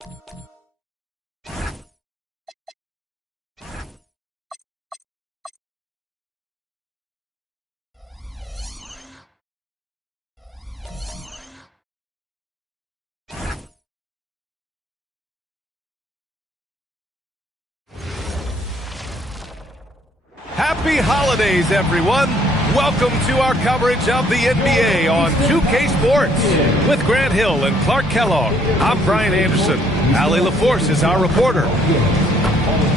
Happy holidays, everyone. Welcome to our coverage of the NBA on 2K Sports. With Grant Hill and Clark Kellogg, I'm Brian Anderson. Allie LaForce is our reporter.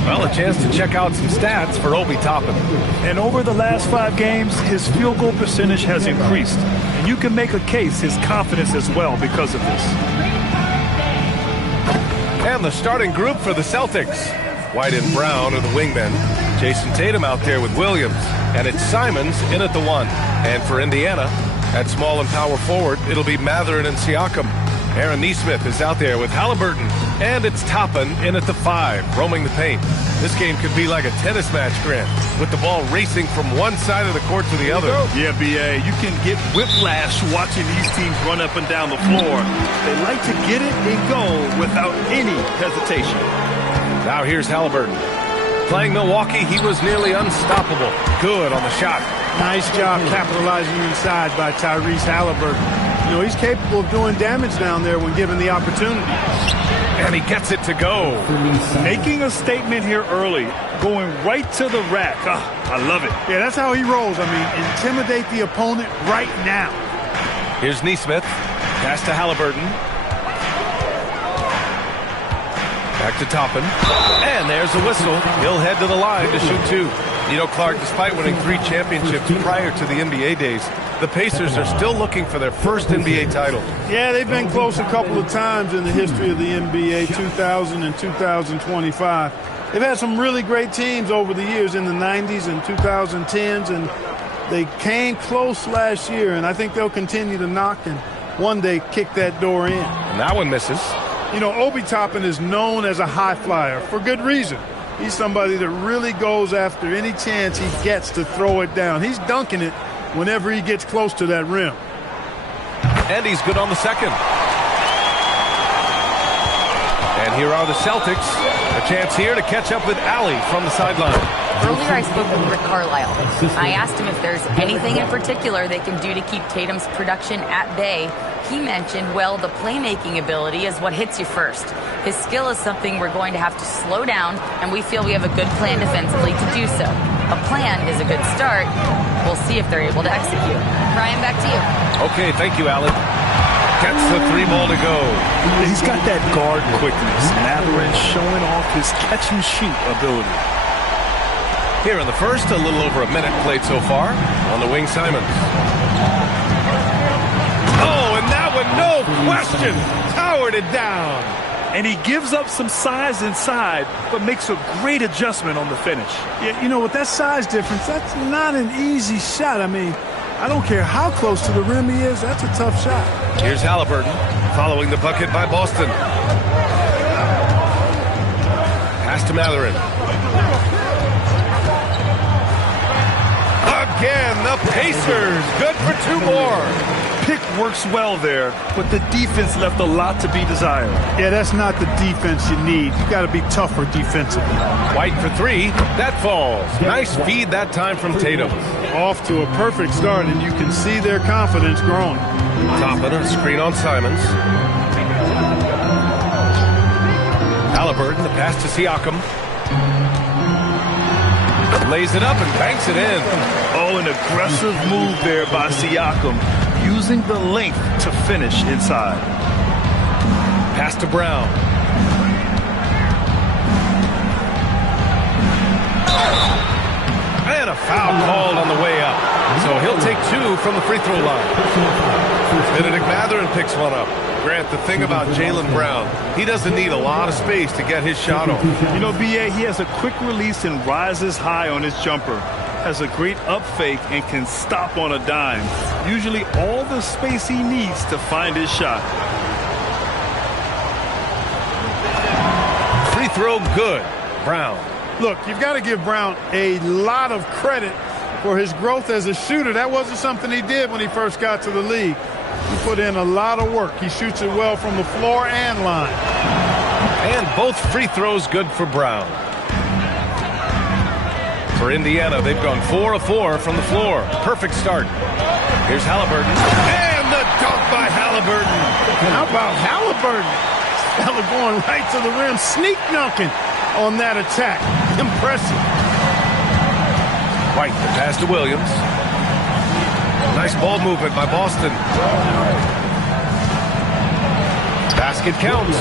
Well, a chance to check out some stats for Obi Toppin. And over the last 5 games, his field goal percentage has increased. And you can make a case his confidence as well because of this. And the starting group for the Celtics. White and Brown are the wingmen. Jason Tatum out there with Williams. And it's Simons in at the 1. And for Indiana, at small and power forward, it'll be Mathurin and Siakam. Aaron Nesmith is out there with Halliburton. And it's Toppin in at the 5, roaming the paint. This game could be like a tennis match, Grant, with the ball racing from one side of the court to the other. Yeah, B.A., you can get whiplash watching these teams run up and down the floor. They like to get it and go without any hesitation. Now here's Halliburton. Playing Milwaukee, he was nearly unstoppable. Good on the shot. Nice job capitalizing inside by Tyrese Halliburton. You know, he's capable of doing damage down there when given the opportunity. And he gets it to go. Making a statement here early, going right to the rack. I love it. Yeah, that's how he rolls. I mean, intimidate the opponent right now. Here's Nesmith. Pass to Halliburton. Back to Toppin. And there's a whistle. He'll head to the line to shoot 2. You know, Clark, despite winning 3 championships prior to the NBA days, the Pacers are still looking for their first NBA title. Yeah, they've been close a couple of times in the history of the NBA, 2000 and 2025. They've had some really great teams over the years in the 90s and 2010s, and they came close last year, and I think they'll continue to knock and one day kick that door in. And that one misses. You know, Obi Toppin is known as a high flyer for good reason. He's somebody that really goes after any chance he gets to throw it down. He's dunking it whenever he gets close to that rim. And he's good on the second. And here are the Celtics. A chance here to catch up with Allie from the sideline. Earlier I spoke with Rick Carlisle. I asked him if there's anything in particular they can do to keep Tatum's production at bay. He mentioned, well, the playmaking ability is what hits you first. His skill is something we're going to have to slow down, and we feel we have a good plan defensively to do so. A plan is a good start. We'll see if they're able to execute. Ryan, back to you. Okay, thank you, Allie. Gets the 3 ball to go. He's got that guard quickness. Mathurin showing off his catch-and-shoot ability. Here in the first, a little over a minute played so far. On the wing, Simons. Oh, and that one, no question, powered it down. And he gives up some size inside, but makes a great adjustment on the finish. Yeah, you know, with that size difference, that's not an easy shot. I mean, I don't care how close to the rim he is, that's a tough shot. Here's Halliburton, following the bucket by Boston. Pass to Mathurin. Again, the Pacers, good for 2 more. Pick works well there, but the defense left a lot to be desired. Yeah, that's not the defense you need. You got to be tougher defensively. White for 3, that falls. Nice feed that time from Tatum. Off to a perfect start, and you can see their confidence growing. Toppin, a screen on Simons. Halliburton, the pass to Siakam. Lays it up and banks it in. Oh, an aggressive move there by Siakam, using the length to finish inside. Pass to Brown. And a foul called on the way up. So he'll take 2 from the free throw line. Benedict Mathurin picks one up. Grant, the thing about Jaylen Brown, he doesn't need a lot of space to get his shot off. You know, B.A., he has a quick release and rises high on his jumper. Has a great up fake and can stop on a dime. Usually all the space he needs to find his shot. Free throw good. Brown. Look, you've got to give Brown a lot of credit for his growth as a shooter. That wasn't something he did when he first got to the league. He put in a lot of work. He shoots it well from the floor and line. And both free throws good for Brown. For Indiana, they've gone 4 of 4 from the floor. Perfect start. Here's Halliburton. And the dunk by Halliburton. How about Halliburton? Fella going right to the rim, sneak dunking on that attack. Impressive. White, the pass to Williams. Nice ball movement by Boston. Basket counts.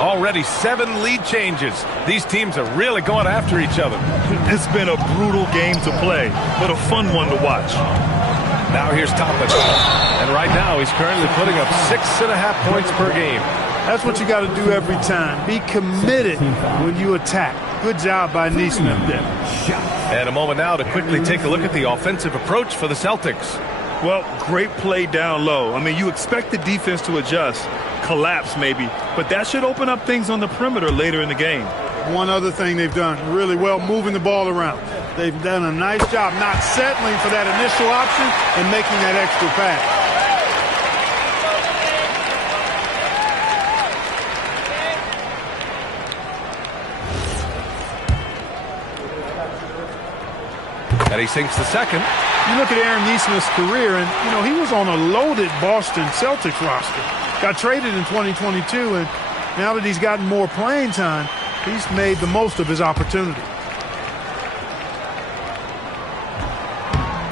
Already 7 lead changes. These teams are really going after each other. It's been a brutal game to play, but a fun one to watch. Now here's Toppin. And right now he's currently putting up 6.5 points per game. That's what you got to do every time. Be committed when you attack. Good job by Neesmith there. And a moment now to quickly take a look at the offensive approach for the Celtics. Well, great play down low. I mean, you expect the defense to adjust, collapse maybe, but that should open up things on the perimeter later in the game. One other thing they've done really well, moving the ball around. They've done a nice job not settling for that initial option and making that extra pass. And he sinks the second. You look at Aaron Neesmith's career, and, you know, he was on a loaded Boston Celtics roster. Got traded in 2022, and now that he's gotten more playing time, he's made the most of his opportunity.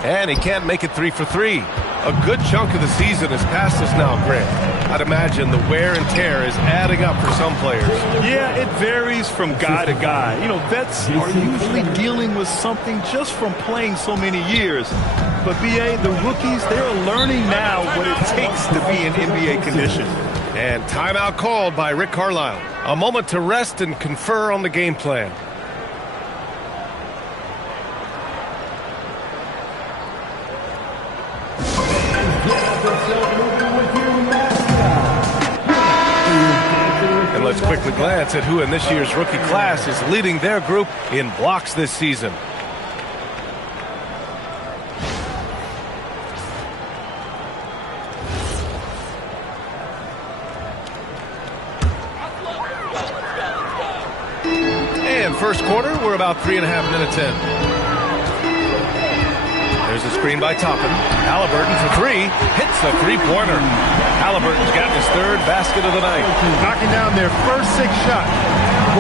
And he can't make it 3 for 3. A good chunk of the season has passed us now, Grant. I'd imagine the wear and tear is adding up for some players. Yeah, it varies from guy to guy. You know, vets are usually dealing with something just from playing so many years. But, B.A., the rookies, they're learning now what it takes to be in NBA condition. And timeout called by Rick Carlisle. A moment to rest and confer on the game plan. And let's quickly glance at who in this year's rookie class is leading their group in blocks this season. And first quarter, we're about 3.5 minutes in. There's a screen by Toppin. Halliburton for 3. Hits a three-pointer. Halliburton's got his 3rd basket of the night. Knocking down their first 6 shots.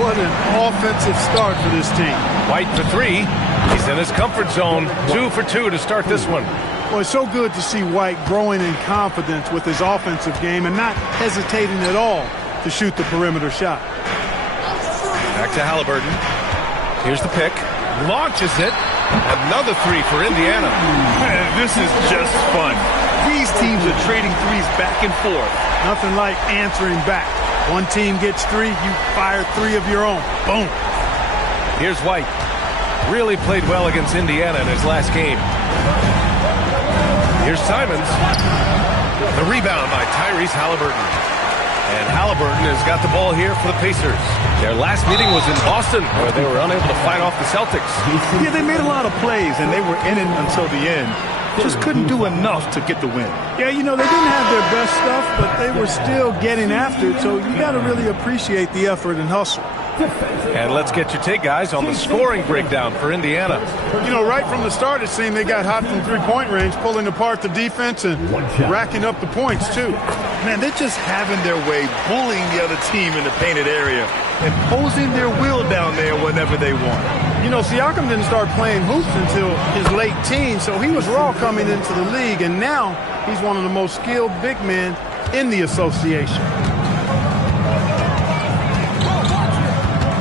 What an offensive start for this team. White for 3. He's in his comfort zone. 2 for 2 to start this one. Well, it's so good to see White growing in confidence with his offensive game and not hesitating at all to shoot the perimeter shot. Back to Halliburton. Here's the pick. Launches it. Another 3 for Indiana. Man, this is just fun. These teams are trading threes back and forth. Nothing like answering back. One team gets 3, you fire 3 of your own. Boom. Here's White. Really played well against Indiana in his last game. Here's Simons. The rebound by Tyrese Halliburton. And Halliburton has got the ball here for the Pacers. Their last meeting was in Boston, where they were unable to fight off the Celtics. Yeah, they made a lot of plays, and they were in it until the end. Just couldn't do enough to get the win. Yeah, you know, they didn't have their best stuff, but they were still getting after it, so you got to really appreciate the effort and hustle. And let's get your take, guys, on the scoring breakdown for Indiana. You know, right from the start, it seemed they got hot from three-point range, pulling apart the defense and racking up the points, too. Man, they're just having their way, bullying the other team in the painted area, imposing their will down there whenever they want. You know, Siakam didn't start playing hoops until his late teens, so he was raw coming into the league, and now he's one of the most skilled big men in the association.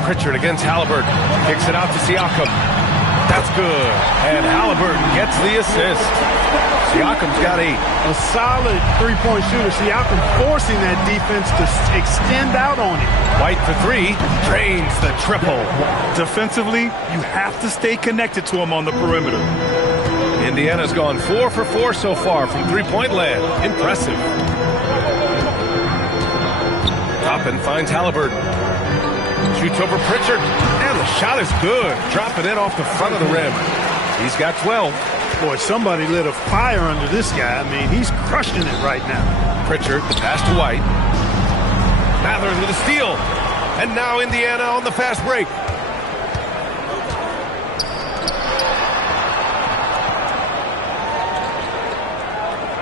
Pritchard against Halliburton. Kicks it out to Siakam. That's good. And Halliburton gets the assist. Siakam's got 8. A solid three-point shooter. Siakam forcing that defense to extend out on him. White for 3. Drains the triple. Defensively, you have to stay connected to him on the perimeter. Indiana's gone 4 for 4 so far from three-point land. Impressive. Toppin finds Halliburton. Shoots over Pritchard, and the shot is good. Dropping it off the front of the rim. He's got 12. Boy, somebody lit a fire under this guy. I mean, he's crushing it right now. Pritchard, the pass to White. Matherin with a steal. And now Indiana on the fast break.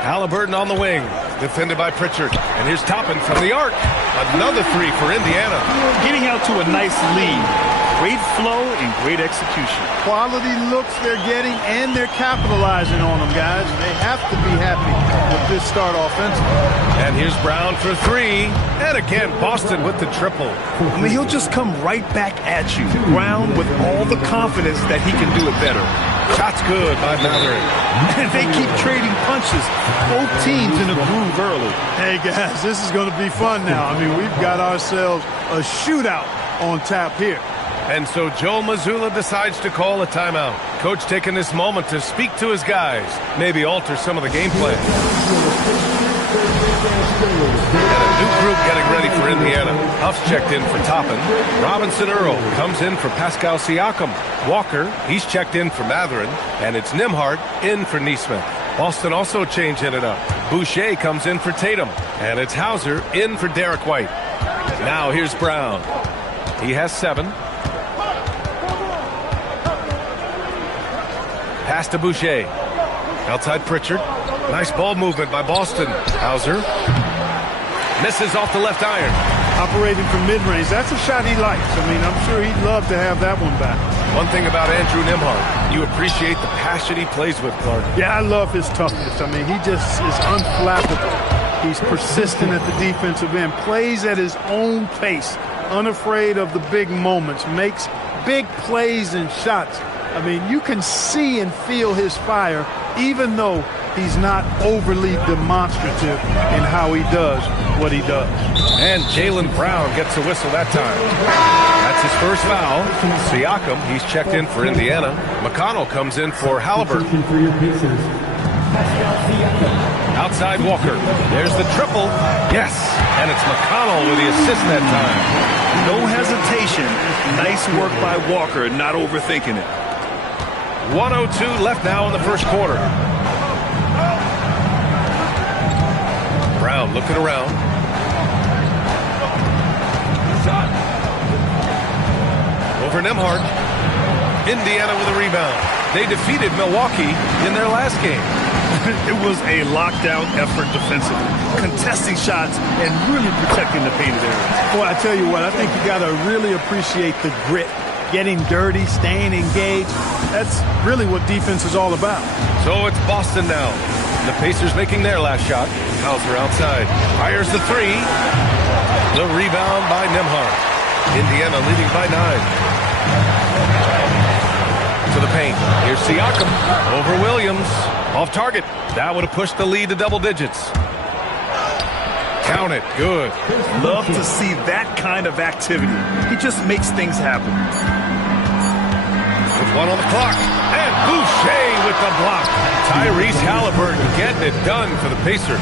Halliburton on the wing, defended by Pritchard. And here's Toppin from the arc. Another three for Indiana. Getting out to a nice lead. Great flow and great execution. Quality looks they're getting, and they're capitalizing on them, guys. They have to be happy with this start offensively. And here's Brown for three. And again, Boston with the triple. I mean, he'll just come right back at you. Brown with all the confidence that he can do it better. Shot's good by Mathurin. And they keep trading punches. Both teams in a groove early. Hey, guys, this is going to be fun now. I mean, we've got ourselves a shootout on tap here. And so Joe Mazzulla decides to call a timeout. Coach taking this moment to speak to his guys, maybe alter some of the game plan. And a new group getting ready for Indiana. Huff's checked in for Toppin. Robinson Earl comes in for Pascal Siakam. Walker, he's checked in for Mathurin. And it's Nembhard in for Nesmith. Boston also changing it up. Boucher comes in for Tatum. And it's Hauser in for Derek White. Now here's Brown. He has 7. Pass to Boucher. Outside Pritchard. Nice ball movement by Boston. Hauser misses off the left iron. Operating from mid-range. That's a shot he likes. I mean, I'm sure he'd love to have that one back. One thing about Andrew Nembhard, you appreciate the passion he plays with, Clark. Yeah, I love his toughness. I mean, he just is unflappable. He's persistent at the defensive end. Plays at his own pace. Unafraid of the big moments. Makes big plays and shots. I mean, you can see and feel his fire, even though he's not overly demonstrative in how he does what he does. And Jaylen Brown gets a whistle that time. That's his first foul. Siakam, he's checked in for Indiana. McConnell comes in for Halliburton. Outside Walker. There's the triple. Yes. And it's McConnell with the assist that time. No hesitation. Nice work by Walker, not overthinking it. 1:02 left now in the first quarter. Brown looking around. Over Nembhard. Indiana with a rebound. They defeated Milwaukee in their last game. It was a lockdown effort defensively, contesting shots and really protecting the painted areas. Boy, I tell you what, I think you got to really appreciate the grit. Getting dirty, staying engaged. That's really what defense is all about. So it's Boston now. The Pacers making their last shot. Hauser outside. Fires the three. The rebound by Nembhard. Indiana leading by 9. To the paint. Here's Siakam. Over Williams. Off target. That would have pushed the lead to double digits. Count it. Good. Love to see that kind of activity. He just makes things happen. With 1 on the clock. And Boucher with the block. Tyrese Halliburton getting it done for the Pacers.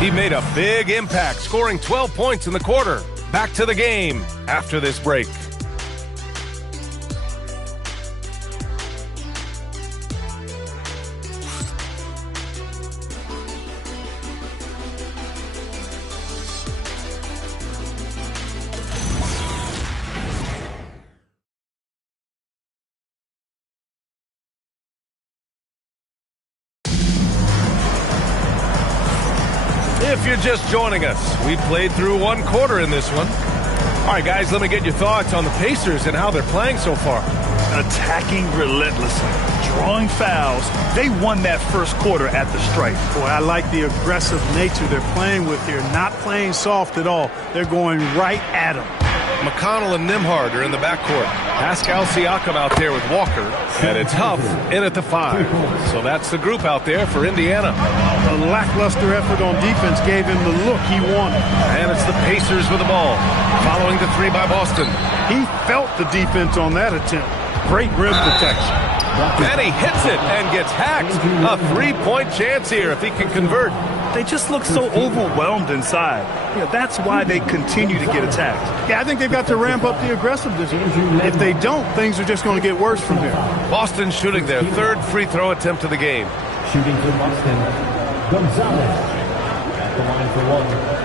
He made a big impact, scoring 12 points in the quarter. Back to the game after this break. If you're just joining us, we played through 1 quarter in this one. All right, guys, let me get your thoughts on the Pacers and how they're playing so far. Attacking relentlessly, drawing fouls. They won that first quarter at the stripe. Boy, I like the aggressive nature they're playing with here. Not playing soft at all. They're going right at them. McConnell and Nembhard are in the backcourt. Pascal Siakam out there with Walker. And it's Huff in at the 5. So that's the group out there for Indiana. A lackluster effort on defense gave him the look he wanted. And it's the Pacers with the ball. Following the 3 by Boston. He felt the defense on that attempt. Great rim protection. And he hits it and gets hacked. A 3-point chance here if he can convert. They just look so overwhelmed inside. That's why they continue to get attacked. Yeah, I think they've got to ramp up the aggressiveness. If they don't, things are just going to get worse from here. Boston shooting their 3rd free throw attempt of the game. Shooting for Boston, Gonzalez at the line for 1.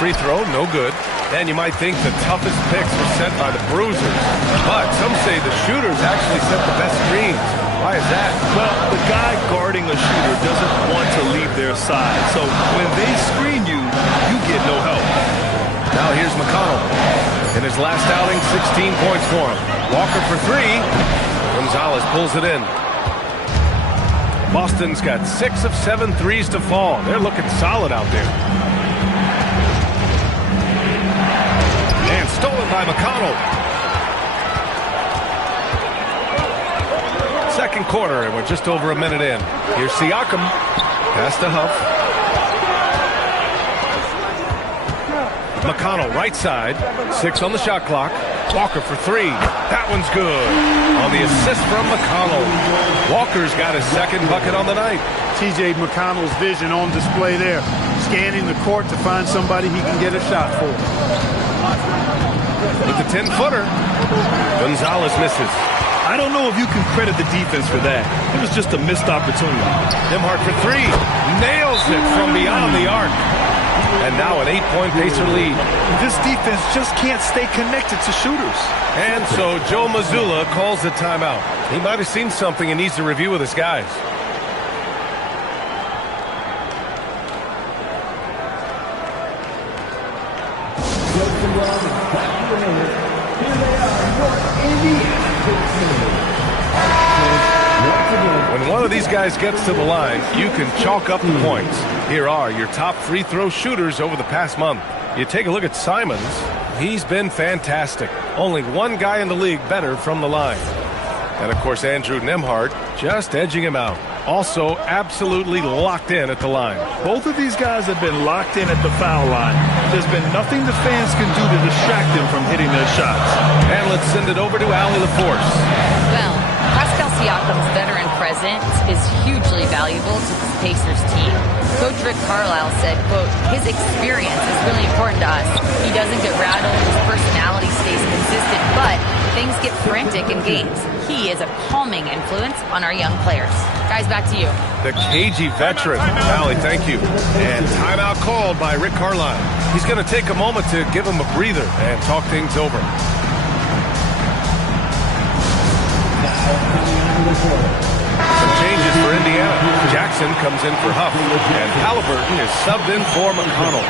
free throw, no good. And you might think the toughest picks were set by the bruisers. But some say the shooters actually set the best screens. Why is that? Well, the guy guarding a shooter doesn't want to leave their side. So when they screen you, you get no help. Now here's McConnell. In his last outing, 16 points for him. Walker for three. Gonzalez pulls it in. Boston's got 6 of 7 threes to fall. They're looking solid out there. And stolen by McConnell. Second quarter, and we're just over a minute in. Here's Siakam. Pass to Huff. McConnell, right side. 6 on the shot clock. Walker for three. That one's good. On the assist from McConnell. Walker's got his second bucket on the night. T.J. McConnell's vision on display there. Scanning the court to find somebody he can get a shot for. With the 10-footer. Gonzalez misses. I don't know if you can credit the defense for that. It was just a missed opportunity. Nembhard for three. Nails it from beyond the arc. And now an 8-point Pacer lead. This defense just can't stay connected to shooters. And so Joe Mazzulla calls the timeout. He might have seen something and needs to review with his guys. When one of these guys gets to the line, you can chalk up the points. Here are your top free throw shooters over the past month. You take a look at Simons. He's been fantastic. Only one guy in the league better from the line. And, of course, Andrew Nembhard just edging him out. Also absolutely locked in at the line. Both of these guys have been locked in at the foul line. There's been nothing the fans can do to distract them from hitting their shots. And let's send it over to Allie LaForce. Well, Pascal Siakam's veteran presence is hugely valuable to this Pacers team. Coach Rick Carlisle said, quote, his experience is really important to us. He doesn't get rattled, his personality stays consistent, but things get frantic in games. He is a calming influence on our young players. Guys, back to you. The cagey veteran. Allie, thank you. And timeout called by Rick Carlisle. He's going to take a moment to give him a breather and talk things over. Some changes for Indiana. Jackson comes in for Huff, and Halliburton is subbed in for McConnell.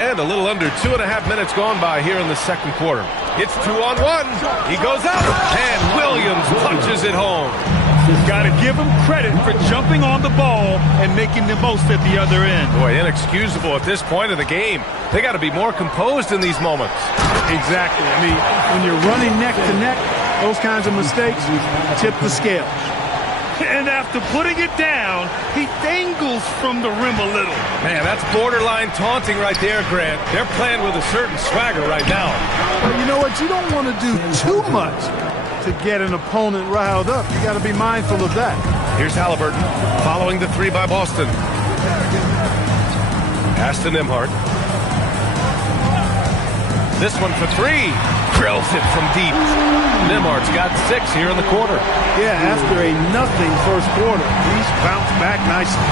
And a little under 2.5 minutes gone by here in the second quarter. It's 2-on-1. He goes out, and Williams punches it home. Got to give him credit for jumping on the ball and making the most at the other end. Boy, inexcusable at this point of the game. They got to be more composed in these moments. Exactly. I mean, when you're running neck to neck, those kinds of mistakes tip the scale. And after putting it down, he dangles from the rim a little. Man, that's borderline taunting right there, Grant. They're playing with a certain swagger right now. Well, you know what? You don't want to do too much to get an opponent riled up. You got to be mindful of that. Here's Halliburton following the three by Boston. Pass to Nembhard. This one for three. Drills it from deep. Nembhard's got 6 here in the quarter. Yeah, after a nothing first quarter, he's bounced back nicely.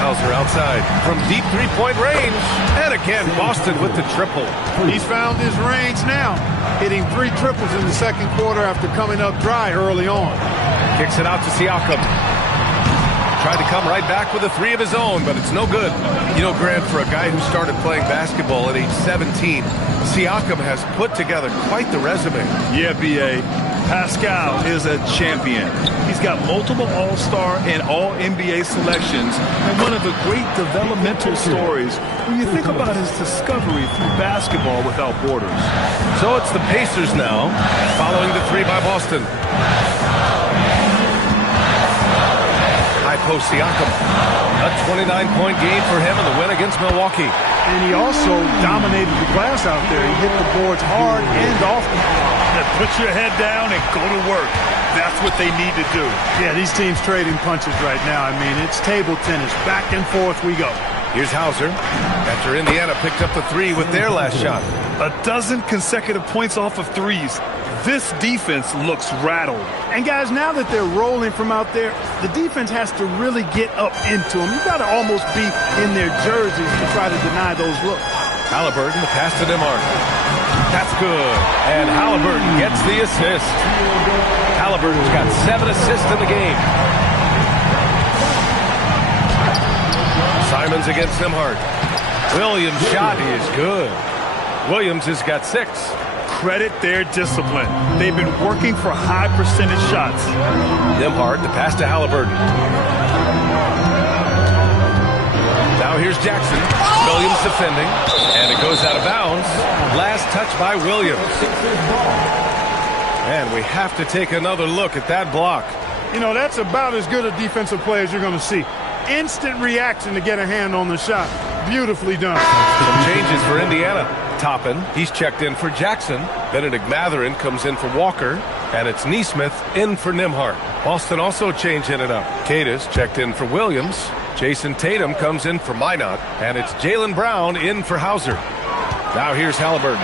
Hauser outside from deep three-point range. And again, Boston with the triple. He's found his range now, hitting 3 triples in the second quarter after coming up dry early on. Kicks it out to Siakam. Tried to come right back with a 3 of his own, but it's no good. You know, Grant, for a guy who started playing basketball at age 17, Siakam has put together quite the resume. Yeah, B.A. Pascal is a champion. He's got multiple All-Star and All-NBA selections, and one of the great developmental stories when you think about his discovery through basketball without borders. So it's the Pacers now, following the 3 by Boston. High post Siakam. A 29-point game for him in the win against Milwaukee. And he also dominated the glass out there. He hit the boards hard and often. Put your head down and go to work. That's what they need to do. Yeah, these teams trading punches right now. I mean, it's table tennis. Back and forth we go. Here's Hauser after Indiana picked up the 3 with their last shot. A dozen consecutive points off of threes. This defense looks rattled. And guys, now that they're rolling from out there, the defense has to really get up into them. You've got to almost be in their jerseys to try to deny those looks. Halliburton, the pass to Nembhard. That's good. And Halliburton gets the assist. Halliburton's got 7 assists in the game. Simons against Nembhard. Williams' shot is good. Williams has got 6. Credit their discipline. They've been working for high percentage shots. Nembhard, the pass to Halliburton. Now here's Jackson. Williams defending. And it goes out of bounds. Last touch by Williams. And we have to take another look at that block. You know, that's about as good a defensive play as you're going to see. Instant reaction to get a hand on the shot. Beautifully done. Some changes for Indiana. Toppin, he's checked in for Jackson. Benedict Mathurin comes in for Walker. And it's Nesmith in for Nembhard. Boston also changing it up. Cadis checked in for Williams. Jason Tatum comes in for Minot. And it's Jaylen Brown in for Hauser. Now here's Halliburton.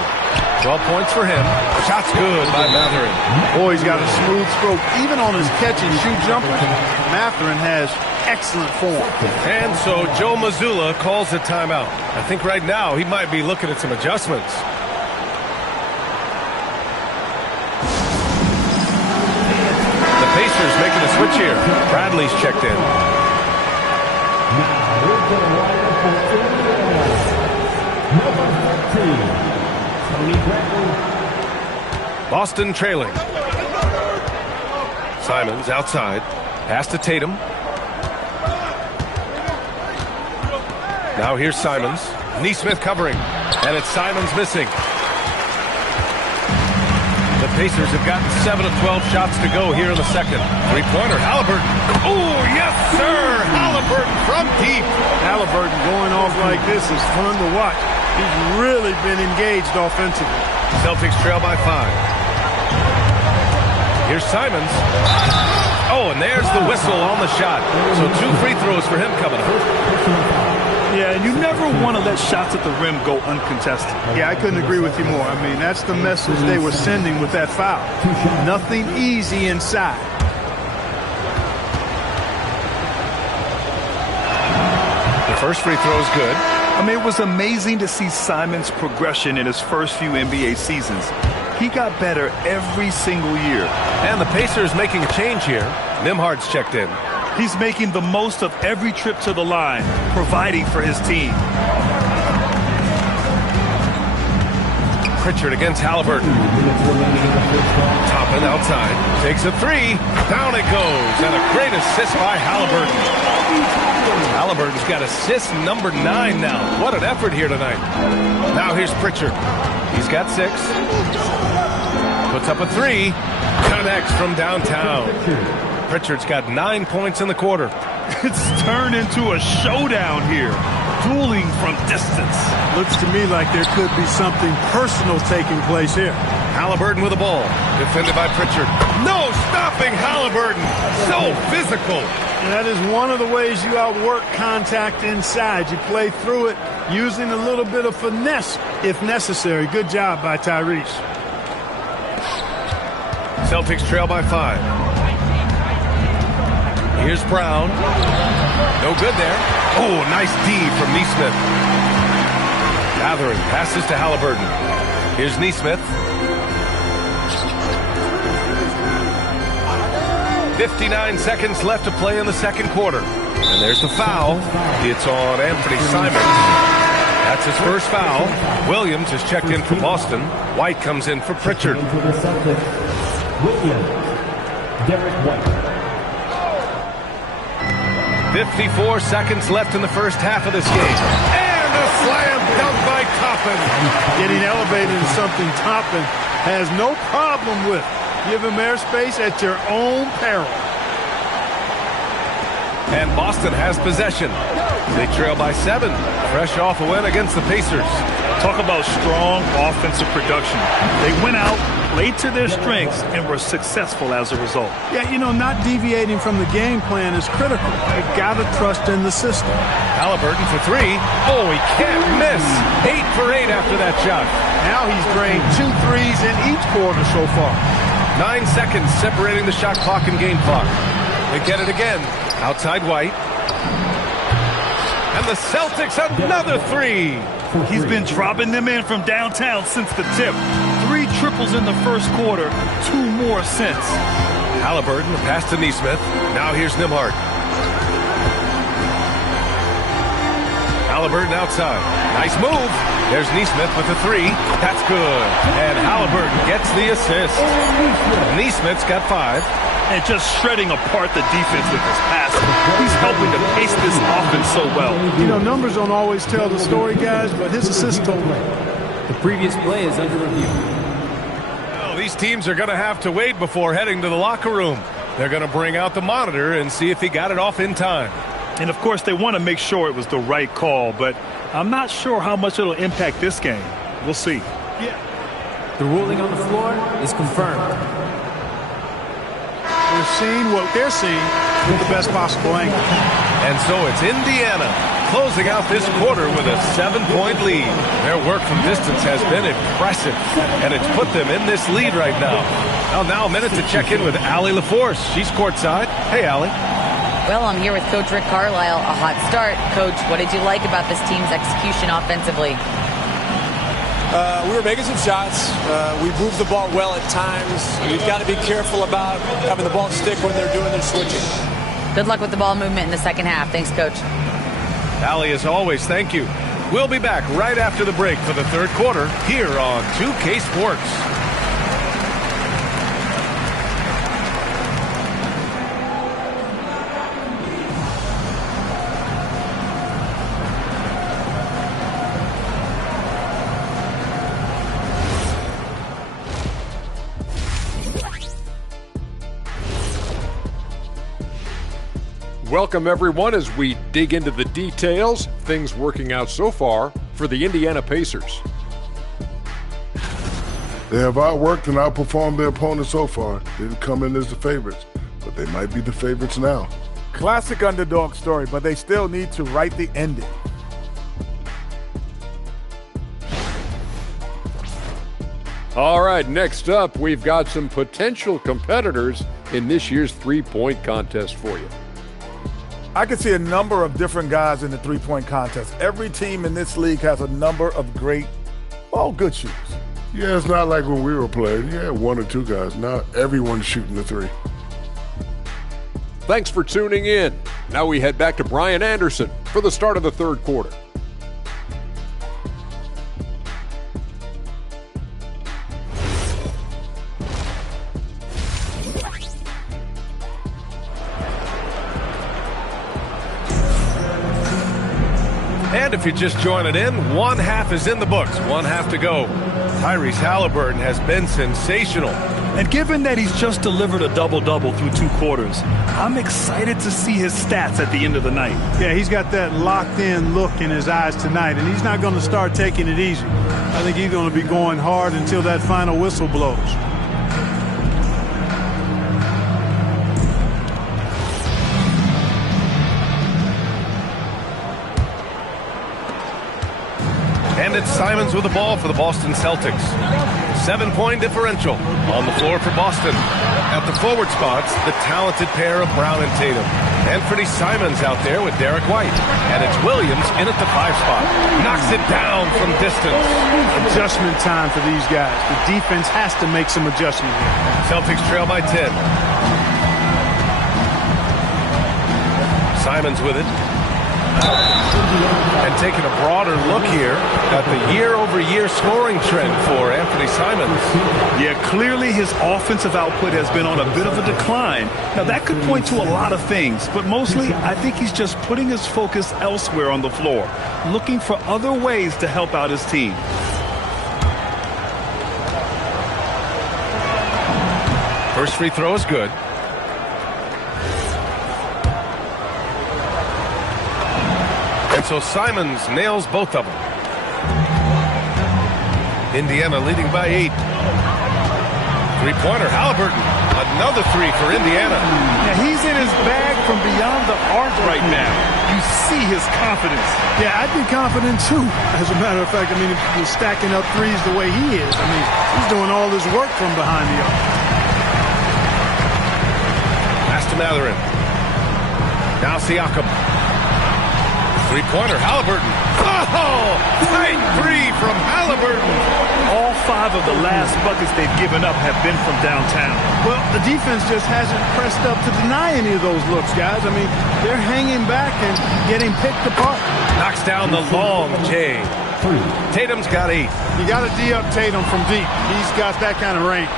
12 points for him. Shot's good by Mathurin. Boy, he's got a smooth stroke. Even on his catch and shoot jumpers, Mathurin has excellent form. And so Joe Mazzulla calls a timeout. I think right now he might be looking at some adjustments. The Pacers making a switch here. Bradley's checked in. Boston trailing. Simons outside. Pass to Tatum. Now here's Simons. Nesmith covering. And it's Simons missing. The Pacers have gotten 7 of 12 shots to go here in the second. Three-pointer. Halliburton. Oh, yes, sir. Halliburton from deep. Halliburton going off like this is fun to watch. He's really been engaged offensively. Celtics trail by 5. Here's Simons. Oh, and there's the whistle on the shot. So 2 free throws for him coming up. Yeah, and you never want to let shots at the rim go uncontested. Yeah, I couldn't agree with you more. I mean, that's the message they were sending with that foul. Nothing easy inside. The first free throw is good. I mean, it was amazing to see Simons' progression in his first few NBA seasons. He got better every single year. And the Pacers making a change here. Nembhard's checked in. He's making the most of every trip to the line, providing for his team. Pritchard against Halliburton. Toppin outside. Takes a 3. Down it goes. And a great assist by Halliburton. Halliburton's got assist number 9 now. What an effort here tonight. Now here's Pritchard. He's got 6. Puts up a 3. Connects from downtown. Pritchard's got 9 points in the quarter. It's turned into a showdown here. Dueling from distance. Looks to me like there could be something personal taking place here. Halliburton with the ball. Defended by Pritchard. No stopping Halliburton. So physical. And that is one of the ways you outwork contact inside. You play through it using a little bit of finesse if necessary. Good job by Tyrese. Celtics trail by 5. Here's Brown. No good there. Oh, nice D from Nesmith. Mathurin passes to Halliburton. Here's Nesmith. 59 seconds left to play in the second quarter. And there's the foul. It's on Anthony Simons. That's his first foul. Williams has checked in for Boston. White comes in for Pritchard. Williams, Derek White. 54 seconds left in the first half of this game. And a slam dunk by Toppin. Getting elevated is something Toppin has no problem with. Give him airspace at your own peril. And Boston has possession. They trail by 7. Fresh off a win against the Pacers. Talk about strong offensive production. They went out, played to their strengths, and were successful as a result. Yeah, you know, not deviating from the game plan is critical. You got to trust in the system. Halliburton for three. Oh, he can't miss. 8 for 8 after that shot. Now he's drained 2 threes in each quarter so far. 9 seconds separating the shot clock and game clock. They get it again. Outside White. And the Celtics another three. He's been dropping them in from downtown since the tip. 3 triples in the first quarter, 2 more since. Halliburton, pass to Neesmith. Now here's Nembhard. Halliburton outside. Nice move. There's Neesmith with the 3. That's good. And Halliburton gets the assist. Neesmith's got 5. And just shredding apart the defense with his passing. He's helping to pace this offense so well. You know, numbers don't always tell the story, guys, but his assist total. The previous play is under review. Well, these teams are going to have to wait before heading to the locker room. They're going to bring out the monitor and see if he got it off in time. And, of course, they want to make sure it was the right call, but I'm not sure how much it'll impact this game. We'll see. Yeah. The ruling on the floor is confirmed. We're seeing what they're seeing with the best possible angle. And so it's Indiana closing out this quarter with a 7-point lead. Their work from distance has been impressive, and it's put them in this lead right now. Well, now a minute to check in with Allie LaForce. She's courtside. Hey, Allie. Well, I'm here with Coach Rick Carlisle. A hot start. Coach, what did you like about this team's execution offensively? We were making some shots. We moved the ball well at times. We've got to be careful about having the ball stick when they're doing their switching. Good luck with the ball movement in the second half. Thanks, Coach. Allie, as always, thank you. We'll be back right after the break for the third quarter here on 2K Sports. Welcome, everyone, as we dig into the details. Things working out so far for the Indiana Pacers. They have outworked and outperformed their opponents so far. Didn't come in as the favorites, but they might be the favorites now. Classic underdog story, but they still need to write the ending. All right, next up, we've got some potential competitors in this year's three-point contest for you. I can see a number of different guys in the three-point contest. Every team in this league has a number of great, good shooters. Yeah, it's not like when we were playing. You had 1 or 2 guys. Now everyone's shooting the 3. Thanks for tuning in. Now we head back to Brian Anderson for the start of the third quarter. And if you're just joining in, one half is in the books, one half to go. Tyrese Halliburton has been sensational. And given that he's just delivered a double-double through 2 quarters, I'm excited to see his stats at the end of the night. Yeah, he's got that locked-in look in his eyes tonight, and he's not going to start taking it easy. I think he's going to be going hard until that final whistle blows. And it's Simons with the ball for the Boston Celtics. 7-point differential on the floor for Boston. At the forward spots, the talented pair of Brown and Tatum. Anthony Simons out there with Derek White. And it's Williams in at the 5 spot. Knocks it down from distance. Adjustment time for these guys. The defense has to make some adjustment here. Celtics trail by 10. Simons with it. And taking a broader look here at the year-over-year scoring trend for Anthony Simons. Yeah, clearly his offensive output has been on a bit of a decline. Now, that could point to a lot of things, but mostly I think he's just putting his focus elsewhere on the floor, looking for other ways to help out his team. First free throw is good. And so Simons nails both of them. Indiana leading by 8. Three-pointer, Halliburton. Another three for Indiana. Yeah, he's in his bag from beyond the arc right now. You see his confidence. Yeah, I'd be confident too. As a matter of fact, I mean, if he's stacking up threes the way he is, I mean, he's doing all this work from behind the arc. Pass to Matherin. Now Siakam. Three-pointer, Halliburton. Oh, tight three from Halliburton. All 5 of the last buckets they've given up have been from downtown. Well, the defense just hasn't pressed up to deny any of those looks, guys. I mean, they're hanging back and getting picked apart. Knocks down the long J. Tatum's got 8. You got to D up Tatum from deep. He's got that kind of range.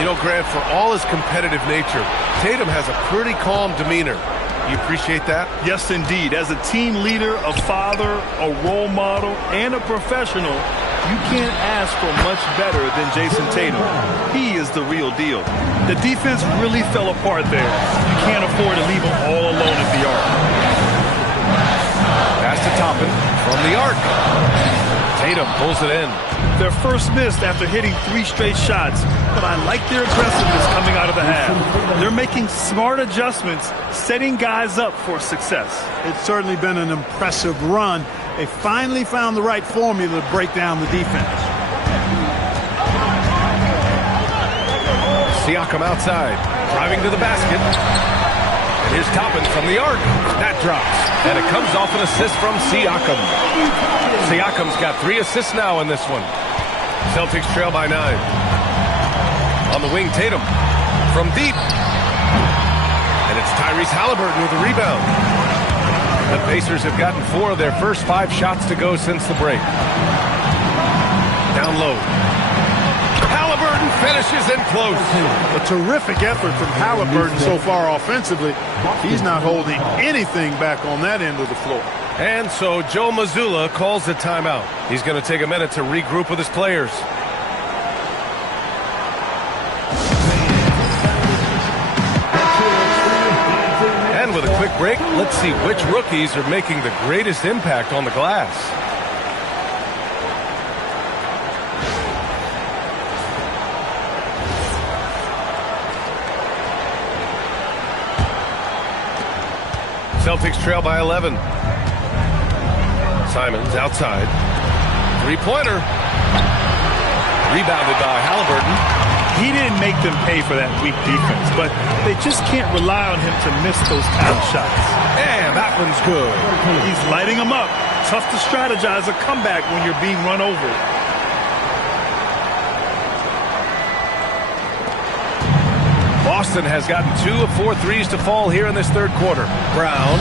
You know, Grant, for all his competitive nature, Tatum has a pretty calm demeanor. You appreciate that? Yes, indeed. As a team leader, a father, a role model, and a professional, you can't ask for much better than Jason Tatum. He is the real deal. The defense really fell apart there. You can't afford to leave him all alone at the arc. Pass to Toppin from the arc. Tatum pulls it in. Their first miss after hitting 3 straight shots, but I like their aggressiveness coming out of the half. They're making smart adjustments, setting guys up for success. It's certainly been an impressive run. They finally found the right formula to break down the defense. Siakam outside, driving to the basket. And here's Toppin from the arc. That drops. And it comes off an assist from Siakam. Siakam's got 3 assists now in this one. Celtics trail by 9. On the wing, Tatum from deep. And it's Tyrese Halliburton with the rebound. The Pacers have gotten 4 of their first 5 shots to go since the break. Down low. Halliburton finishes in close. A terrific effort from Halliburton so far offensively. He's not holding anything back on that end of the floor. And so Joe Mazzulla calls the timeout. He's going to take a minute to regroup with his players. And with a quick break, let's see which rookies are making the greatest impact on the glass. Celtics trail by 11. Simons outside. Three-pointer. Rebounded by Halliburton. He didn't make them pay for that weak defense, but they just can't rely on him to miss those kind of shots. And that one's good. He's lighting them up. Tough to strategize a comeback when you're being run over. Boston has gotten 2 of 4 threes to fall here in this third quarter. Brown,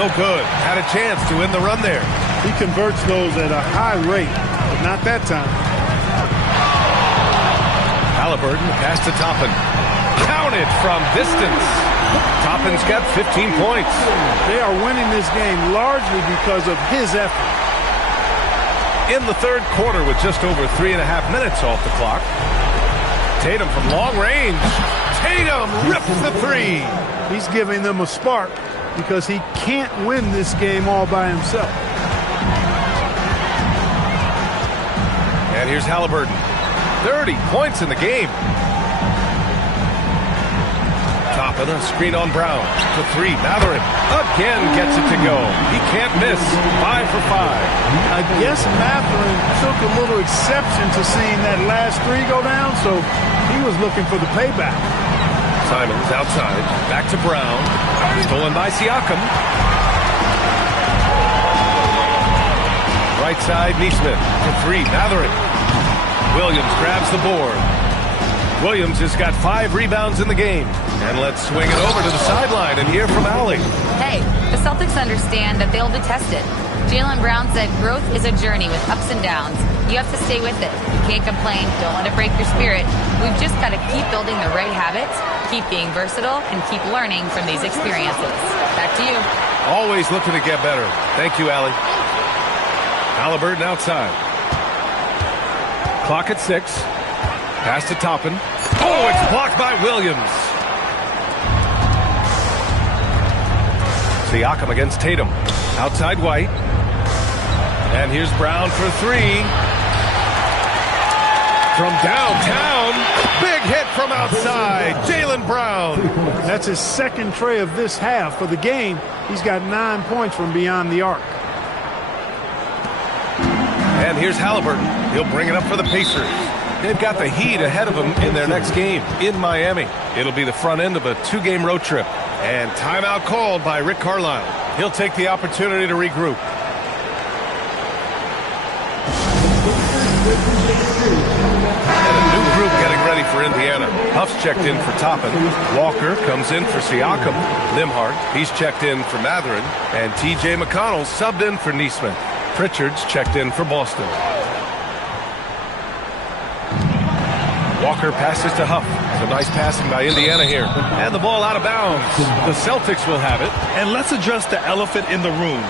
no good. Had a chance to win the run there. He converts those at a high rate, but not that time. Halliburton, pass to Toppin. Counted from distance. Toppin's got 15 points. They are winning this game largely because of his effort. In the third quarter with just over 3.5 minutes off the clock. Tatum from long range. Tatum rips the 3. He's giving them a spark because he can't win this game all by himself. And here's Halliburton. 30 points in the game. Toppin, a screen on Brown. For 3, Matherin again gets it to go. He can't miss. 5 for 5. I guess Matherin took a little exception to seeing that last 3 go down, so he was looking for the payback. Simons outside. Back to Brown. Stolen by Siakam. Right side, Neesmith. For 3, Matherin. Williams grabs the board. Williams has got 5 rebounds in the game. And let's swing it over to the sideline and hear from Allie. Hey, the Celtics understand that they'll be tested. Jaylen Brown said growth is a journey with ups and downs. You have to stay with it. You can't complain. Don't let it break your spirit. We've just got to keep building the right habits, keep being versatile, and keep learning from these experiences. Back to you. Always looking to get better. Thank you, Allie. Halliburton outside. Clock at 6. Pass to Toppin. Oh, it's blocked by Williams. Siakam against Tatum. Outside White. And here's Brown for 3. From downtown, big hit from outside, Jaylen Brown. That's his second tray of this half for the game. He's got 9 points from beyond the arc. And here's Halliburton. He'll bring it up for the Pacers. They've got the Heat ahead of them in their next game in Miami. It'll be the front end of a 2-game road trip. And timeout called by Rick Carlisle. He'll take the opportunity to regroup. And a new group getting ready for Indiana. Huff's checked in for Toppin. Walker comes in for Siakam. Nembhard, he's checked in for Mathurin. And T.J. McConnell subbed in for Nesmith. Pritchard's checked in for Boston. Walker passes to Huff. Some nice passing by Indiana here. And the ball out of bounds. The Celtics will have it. And let's address the elephant in the room.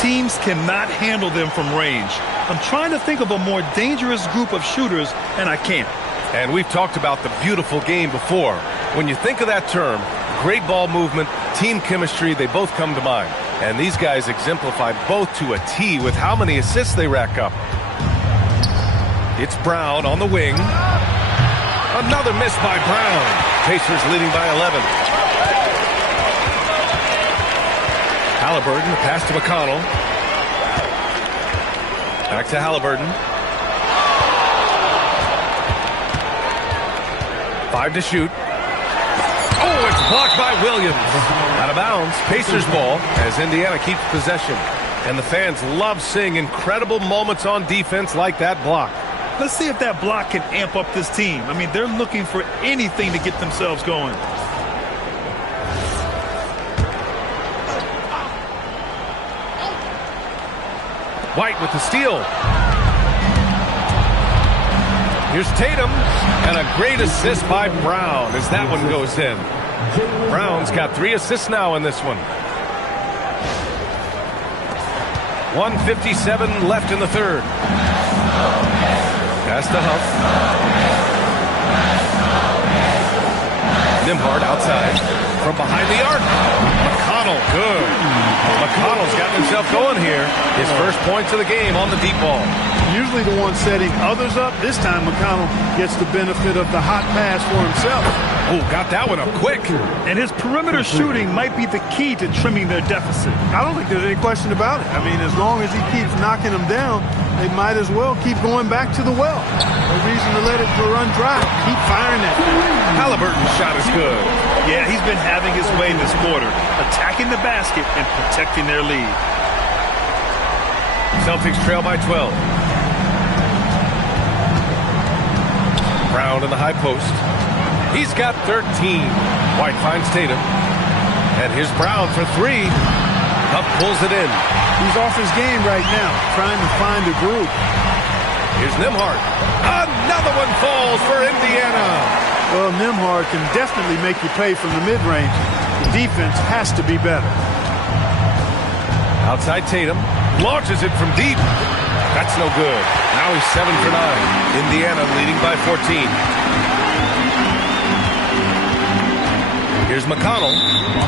Teams cannot handle them from range. I'm trying to think of a more dangerous group of shooters, and I can't. And we've talked about the beautiful game before. When you think of that term, great ball movement, team chemistry, they both come to mind. And these guys exemplify both to a T with how many assists they rack up. It's Brown on the wing. Another miss by Brown. Pacers leading by 11. Halliburton, pass to McConnell. Back to Halliburton. 5 to shoot. Oh, it's blocked by Williams. Out of bounds. Pacers ball as Indiana keeps possession. And the fans love seeing incredible moments on defense like that block. Let's see if that block can amp up this team. I mean, they're looking for anything to get themselves going. White with the steal. Here's Tatum, and a great assist by Brown as that one goes in. Brown's got 3 assists now in this one. 1:57 left in the third. Pass to Huff. Nembhard outside. From behind the arc. McConnell, good. McConnell's got himself going here. His first points of the game on the deep ball. Usually the one setting others up. This time McConnell gets the benefit of the hot pass for himself. Oh, got that one up quick. And his perimeter shooting might be the key to trimming their deficit. I don't think there's any question about it. I mean, as long as he keeps knocking them down, they might as well keep going back to the well. No reason to let it run dry. Keep firing that thing. Halliburton's shot is good. Yeah, he's been having his way this quarter, attacking the basket and protecting their lead. Celtics trail by 12. Brown in the high post. He's got 13. White finds Tatum. And here's Brown for 3. Huff pulls it in. He's off his game right now, trying to find a groove. Here's Nembhard. Another one falls for Indiana. Well, Nembhard can definitely make you pay from the mid-range. The defense has to be better. Outside Tatum. Launches it from deep. That's no good. Now he's 7 for 9. Indiana leading by 14. Here's McConnell,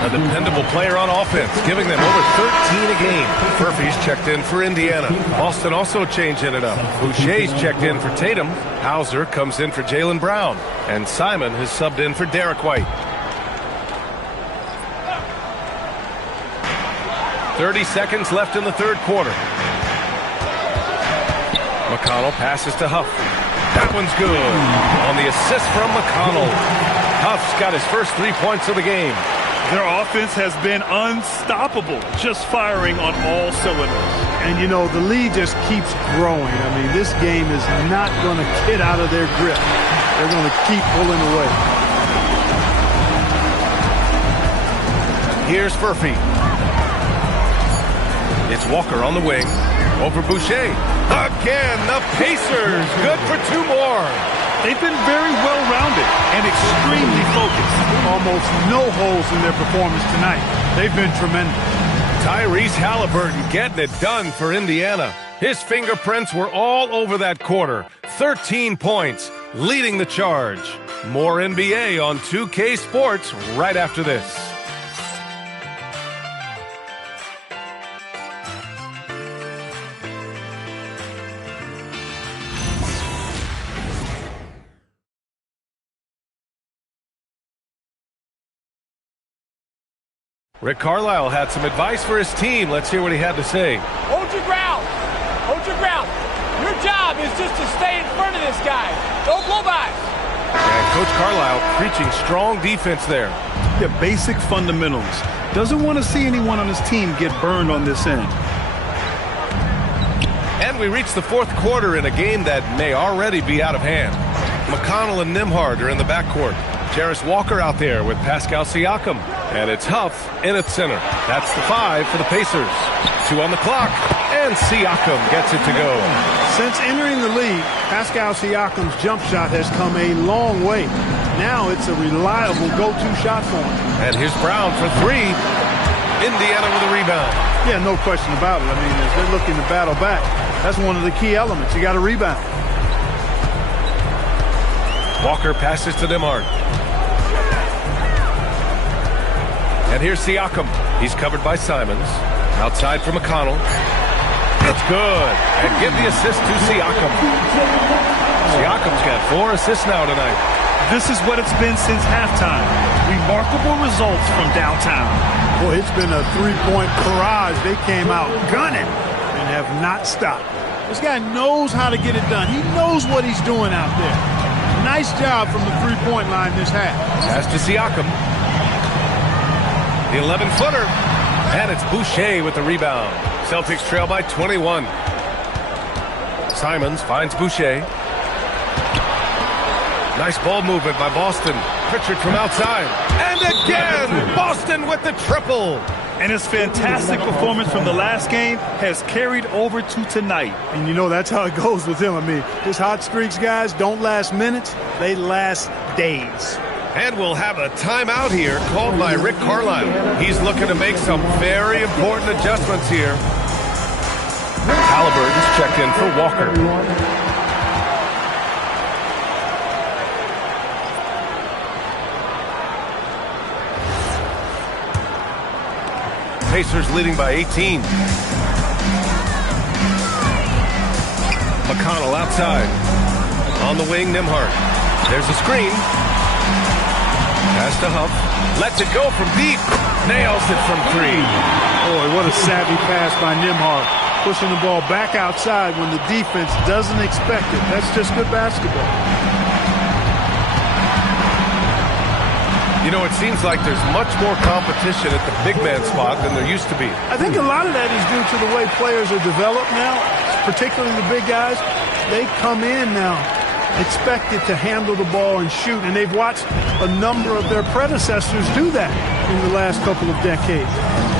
a dependable player on offense, giving them over 13 a game. Murphy's checked in for Indiana. Boston also changing it up. Boucher's checked in for Tatum. Hauser comes in for Jaylen Brown. And Simon has subbed in for Derek White. 30 seconds left in the third quarter. McConnell passes to Huff. That one's good. On the assist from McConnell. Huff's got his first 3 points of the game. Their offense has been unstoppable, just firing on all cylinders. And, you know, the lead just keeps growing. I mean, this game is not going to get out of their grip. They're going to keep pulling away. Here's Murphy. It's Walker on the wing. Over Boucher. Again, the Pacers. Good for 2 more. They've been very well-rounded and extremely focused. Almost no holes in their performance tonight. They've been tremendous. Tyrese Halliburton getting it done for Indiana. His fingerprints were all over that quarter. 13 points, leading the charge. More NBA on 2K Sports right after this. Rick Carlisle had some advice for his team. Let's hear what he had to say. Hold your ground. Hold your ground. Your job is just to stay in front of this guy. Don't blow by. And Coach Carlisle preaching strong defense there. Yeah, basic fundamentals. Doesn't want to see anyone on his team get burned on this end. And we reach the fourth quarter in a game that may already be out of hand. McConnell and Nembhard are in the backcourt. Jarris Walker out there with Pascal Siakam. And it's Huff in at center. That's the 5 for the Pacers. 2 on the clock. And Siakam gets it to go. Since entering the league, Pascal Siakam's jump shot has come a long way. Now it's a reliable go-to shot for him. And here's Brown for 3. Indiana with a rebound. Yeah, no question about it. I mean, as they're looking to battle back, that's one of the key elements. You got to rebound. Walker passes to Nembhard. And here's Siakam. He's covered by Simons. Outside for McConnell. It's good. And give the assist to Siakam. Siakam's got 4 assists now tonight. This is what it's been since halftime. Remarkable results from downtown. Boy, it's been a three-point barrage. They came out gunning and have not stopped. This guy knows how to get it done. He knows what he's doing out there. Nice job from the three-point line this half. Pass to Siakam. The 11-footer. And it's Boucher with the rebound. Celtics trail by 21. Simons finds Boucher. Nice ball movement by Boston. Pritchard from outside. And again, Boston with the triple. And his fantastic performance from the last game has carried over to tonight. And you know that's how it goes with him. I mean, his hot streaks, guys, don't last minutes. They last days. And we'll have a timeout here called by Rick Carlisle. He's looking to make some very important adjustments here. Halliburton's checked in for Walker. Pacers leading by 18. McConnell outside. On the wing, Nembhard. There's a screen. Pass to Huff. Lets it go from deep. Nails it from 3. Boy, what a savvy pass by Nembhard. Pushing the ball back outside when the defense doesn't expect it. That's just good basketball. You know, it seems like there's much more competition at the big man spot than there used to be. I think a lot of that is due to the way players are developed now, particularly the big guys. They come in now expected to handle the ball and shoot, and they've watched a number of their predecessors do that in the last couple of decades.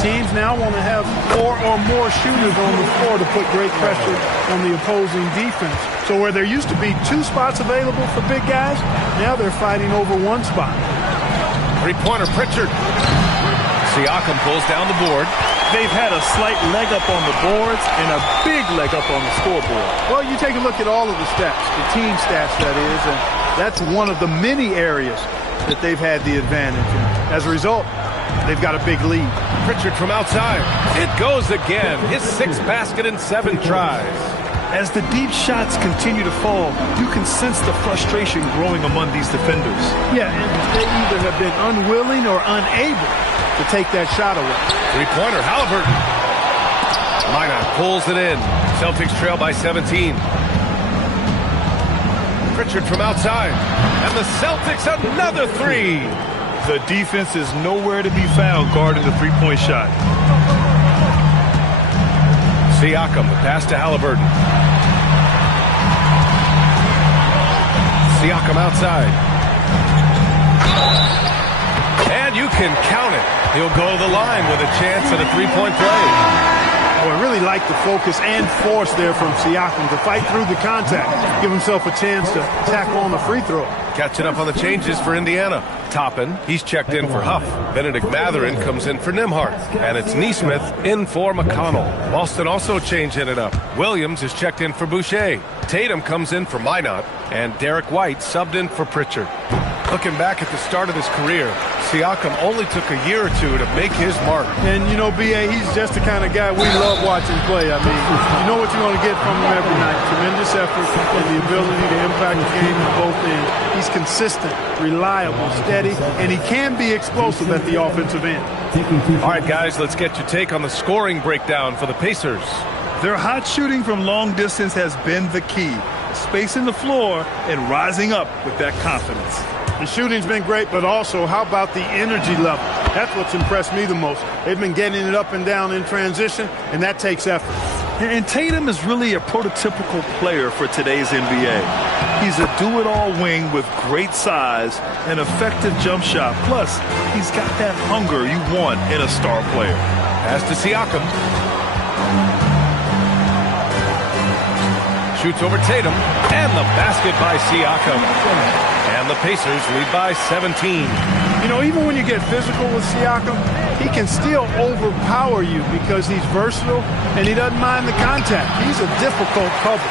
Teams now want to have 4 or more shooters on the floor to put great pressure on the opposing defense. So where there used to be 2 spots available for big guys, now they're fighting over 1 spot. Three-pointer, Pritchard. Siakam pulls down the board. They've had a slight leg up on the boards and a big leg up on the scoreboard. Well, you take a look at all of the stats, the team stats, that is, and that's one of the many areas that they've had the advantage. And as a result, they've got a big lead. Pritchard from outside. It goes again. His 6th basket in 7 tries. As the deep shots continue to fall, you can sense the frustration growing among these defenders. Yeah, and they either have been unwilling or unable to take that shot away. Three-pointer, Halliburton. Minot pulls it in. Celtics trail by 17. Pritchard from outside. And the Celtics another 3. The defense is nowhere to be found guarding the three-point shot. Siakam, the pass to Halliburton. Siakam outside. And you can count it. He'll go to the line with a chance at a 3-point play. Oh, I really like the focus and force there from Siakam to fight through the contact, give himself a chance to tackle on the free throw. Catching up on the changes for Indiana. Toppin, he's checked in for Huff. Benedict Mathurin comes in for Nembhard. And it's Nesmith in for McConnell. Boston also changing it up. Williams is checked in for Boucher. Tatum comes in for Minot, and Derek White subbed in for Pritchard. Looking back at the start of his career, Siakam only took a year or two to make his mark. And, you know, B.A., he's just the kind of guy we love watching play. I mean, you know what you're going to get from him every night. Tremendous effort and the ability to impact the game at both ends. He's consistent, reliable, steady, and he can be explosive at the offensive end. All right, guys, let's get your take on the scoring breakdown for the Pacers. Their hot shooting from long distance has been the key. Spacing the floor and rising up with that confidence. The shooting's been great, but also how about the energy level? That's what's impressed me the most. They've been getting it up and down in transition, and that takes effort. And Tatum is really a prototypical player for today's NBA. He's a do-it-all wing with great size, an effective jump shot. Plus, he's got that hunger you want in a star player. Pass to Siakam. Shoots over Tatum, and the basket by Siakam. And the Pacers lead by 17. You know, even when you get physical with Siakam, he can still overpower you because he's versatile and he doesn't mind the contact. He's a difficult cover.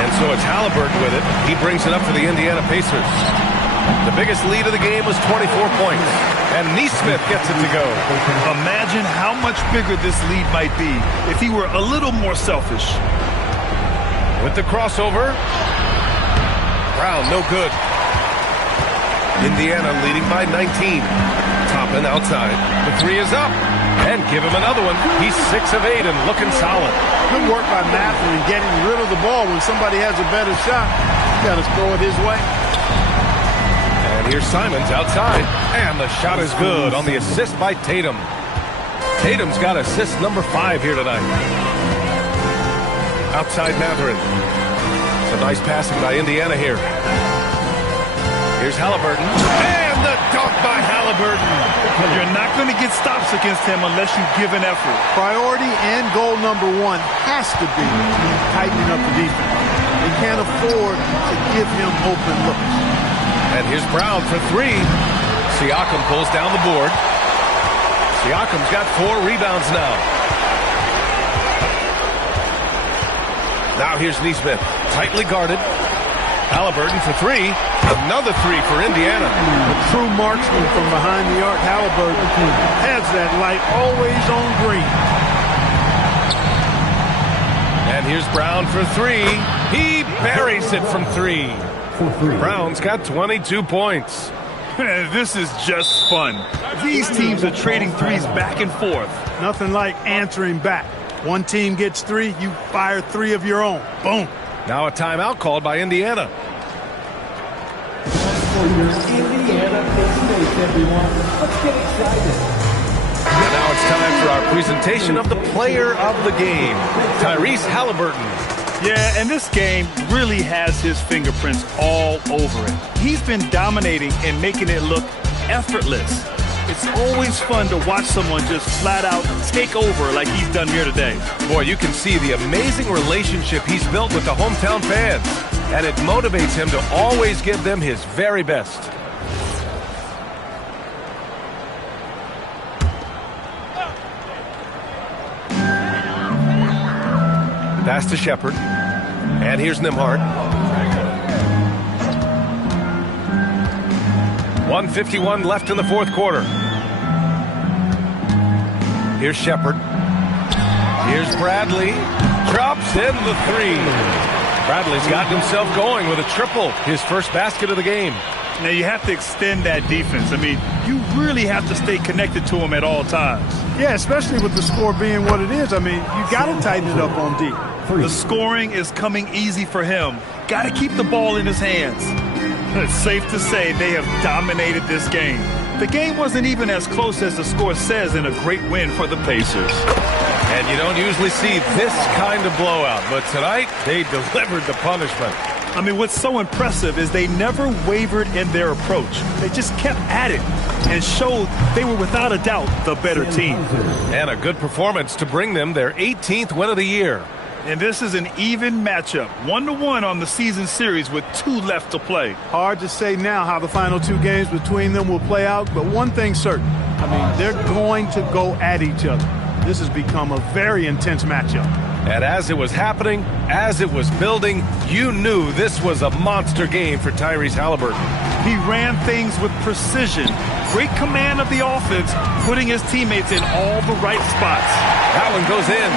And so it's Halliburton with it. He brings it up for the Indiana Pacers. The biggest lead of the game was 24 points. And Nesmith gets it to go. Imagine how much bigger this lead might be if he were a little more selfish. With the crossover. Brown, no good. Indiana leading by 19. Toppin outside. The three is up. And give him another one. He's 6 of 8 and looking solid. Good work by Matthew in getting rid of the ball when somebody has a better shot. You got to throw it his way. And here's Simons outside. And the shot is good on the assist by Tatum. Tatum's got assist number 5 here tonight. Outside Mathurin. Some nice passing by Indiana here. Here's Halliburton. And the dunk by Halliburton. You're not going to get stops against him unless you give an effort. Priority and goal number 1 has to be tightening up the defense. They can't afford to give him open looks. And here's Brown for 3. Siakam pulls down the board. Siakam's got 4 rebounds now. Now here's Nesmith, tightly guarded. Halliburton for 3. Another 3 for Indiana. A true marksman from behind the arc. Halliburton has that light always on green. And here's Brown for 3. He buries it from 3. Brown's got 22 points. This is just fun. These teams are trading threes back and forth. Nothing like answering back. One team gets 3, you fire 3 of your own. Boom. Now a timeout called by Indiana. For your Indiana Pacers, everyone. Let's get excited. And now it's time for our presentation of the player of the game, Tyrese Halliburton. Yeah, and this game really has his fingerprints all over it. He's been dominating and making it look effortless. It's always fun to watch someone just flat out take over like he's done here today. Boy, you can see the amazing relationship he's built with the hometown fans, and it motivates him to always give them his very best. Pass to Shepard. And here's Nembhard. 1:51 left in the fourth quarter. Here's Shepard. Here's Bradley. Drops in the 3. Bradley's gotten himself going with a triple. His first basket of the game. Now you have to extend that defense. I mean, you really have to stay connected to him at all times. Yeah, especially with the score being what it is. I mean, you got to tighten it up on D. The scoring is coming easy for him. Got to keep the ball in his hands. It's safe to say they have dominated this game. The game wasn't even as close as the score says in a great win for the Pacers. And you don't usually see this kind of blowout, but tonight they delivered the punishment. I mean, what's so impressive is they never wavered in their approach. They just kept at it and showed they were without a doubt the better team. And a good performance to bring them their 18th win of the year. And this is an even matchup, 1-1 on the season series with 2 left to play. Hard to say now how the final 2 games between them will play out, but one thing's certain. I mean, they're going to go at each other. This has become a very intense matchup. And as it was happening, as it was building, you knew this was a monster game for Tyrese Halliburton. He ran things with precision, great command of the offense, putting his teammates in all the right spots. That one goes in.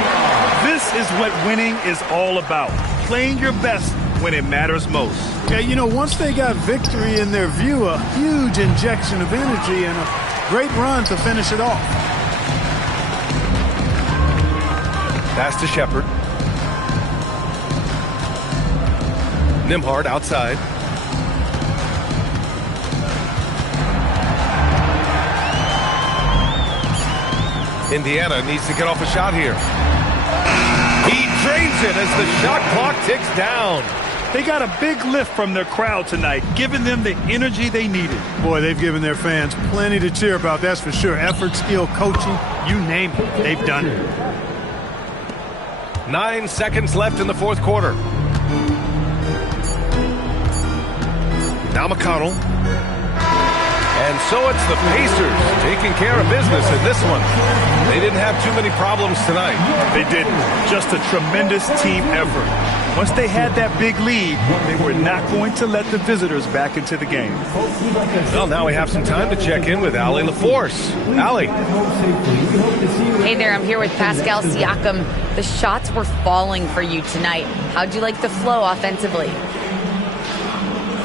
This is what winning is all about, playing your best when it matters most. Yeah, you know, once they got victory in their view, a huge injection of energy and a great run to finish it off. Pass to Shepard. Nembhard outside. Indiana needs to get off a shot here. He drains it as the shot clock ticks down. They got a big lift from their crowd tonight, giving them the energy they needed. Boy, they've given their fans plenty to cheer about, that's for sure. Effort, skill, coaching, you name it, they've done it. 9 seconds left in the fourth quarter. Now McConnell. And so it's the Pacers taking care of business in this one. They didn't have too many problems tonight. They didn't. Just a tremendous team effort. Once they had that big lead, they were not going to let the visitors back into the game. Well, now we have some time to check in with Allie LaForce. Allie. Hey there, I'm here with Pascal Siakam. The shots were falling for you tonight. How'd you like the flow offensively?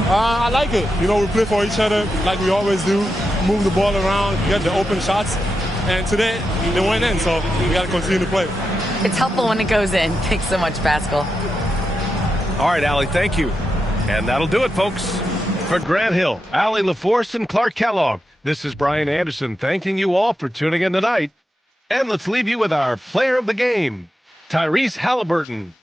I like it. You know, we play for each other like we always do. Move the ball around, get the open shots. And today, they went in, so we got to continue to play. It's helpful when it goes in. Thanks so much, Pascal. All right, Allie, thank you. And that'll do it, folks. For Grant Hill, Allie LaForce, and Clark Kellogg, this is Brian Anderson thanking you all for tuning in tonight. And let's leave you with our player of the game, Tyrese Halliburton.